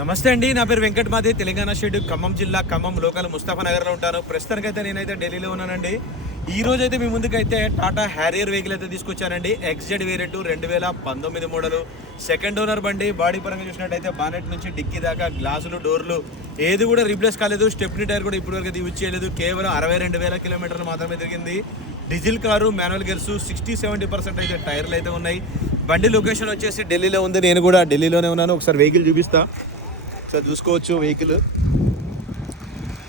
నమస్తే అండి, నా పేరు వెంకట్ మాది, తెలంగాణ స్టేట్ ఖమ్మం జిల్లా ఖమ్మం లోకల్ ముస్తాఫా నగర్లో ఉంటాను. ప్రస్తుతానికి అయితే నేనైతే ఢిల్లీలో ఉన్నానండి. ఈ రోజు అయితే మీ ముందుకైతే టాటా హ్యారియర్ వెహికల్ అయితే తీసుకొచ్చానండి. XZ variant 2019 model, second owner బండి. బాడీ పరంగా చూసినట్టయితే బానెట్ నుంచి డిక్కీ దాకా గ్లాసులు, డోర్లు ఏది కూడా రీప్లేస్ కాలేదు. స్టెప్నీ టైర్ కూడా ఇప్పటివరకు అయితే యూజ్ చేయలేదు. కేవలం 62,000 కిలోమీటర్లు మాత్రమే తిరిగింది. డీజిల్ కారు, మాన్యువల్ గేర్స్, 60-70% అయితే టైర్లు అయితే ఉన్నాయి. బండి లొకేషన్ వచ్చేసి ఢిల్లీలో ఉంది. నేను కూడా ఢిల్లీలోనే ఉన్నాను. ఒకసారి వెహికల్ చూపిస్తా, ఒకసారి చూసుకోవచ్చు. వెహికల్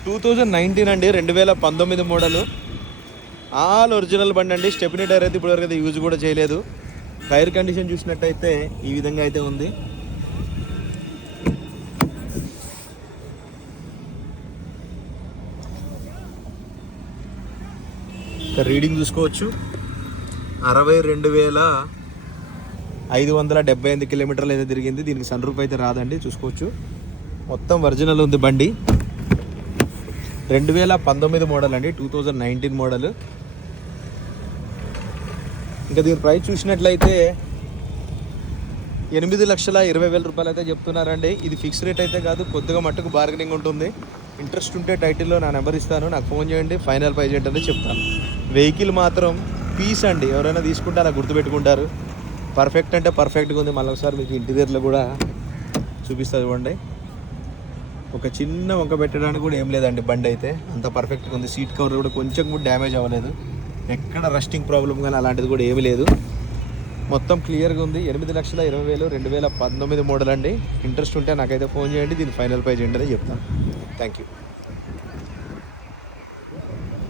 2019 అండి, 2019 మోడల్. ఆల్ ఒరిజినల్ బండి అండి. స్టెప్నీ టైర్ అయితే ఇప్పటివరకు అయితే యూజ్ కూడా చేయలేదు. టైర్ కండిషన్ చూసినట్టయితే ఈ విధంగా అయితే ఉంది. రీడింగ్ చూసుకోవచ్చు, 62,578 కిలోమీటర్లు అయితే తిరిగింది. దీనికి సన్ రూఫ్ అయితే రాదండి, చూసుకోవచ్చు. మొత్తం ఒరిజినల్ ఉంది బండి. 2019 మోడల్ అండి, 2019 మోడల్. ఇంకా దీని ప్రైస్ చూసినట్లయితే 8,20,000 రూపాయలు అయితే చెప్తున్నారండి. ఇది ఫిక్స్ రేట్ అయితే కాదు, కొద్దిగా మట్టుకు బార్గెనింగ్ ఉంటుంది. ఇంట్రెస్ట్ ఉంటే టైటిల్లో నా నెంబర్ ఇస్తాను, నాకు ఫోన్ చేయండి. ఫైనల్ ప్రైస్ ఏంటనే చెప్తాను. వెహికల్ మాత్రం పీస్ అండి, ఎవరైనా తీసుకుంటే అలా గుర్తుపెట్టుకుంటారు. పర్ఫెక్ట్ అంటే పర్ఫెక్ట్గా ఉంది. మళ్ళీ ఒకసారి మీకు ఇంటీరియర్లో కూడా చూపిస్తుంది ఇవ్వండి. ఒక చిన్న వంక పెట్టడానికి కూడా ఏం లేదండి, బండి అయితే అంత పర్ఫెక్ట్గా ఉంది. సీట్ కవర్ కూడా కొంచెం కూడా డ్యామేజ్ అవ్వలేదు. ఎక్కడ రస్టింగ్ ప్రాబ్లం కానీ అలాంటిది కూడా ఏమీ లేదు. మొత్తం క్లియర్గా ఉంది. 8,20,000, 2019 మోడల్ అండి. ఇంట్రెస్ట్ ఉంటే నాకైతే ఫోన్ చేయండి. దీని ఫైనల్ ప్రైస్ ఏంటనే చెప్తాను. Thank you.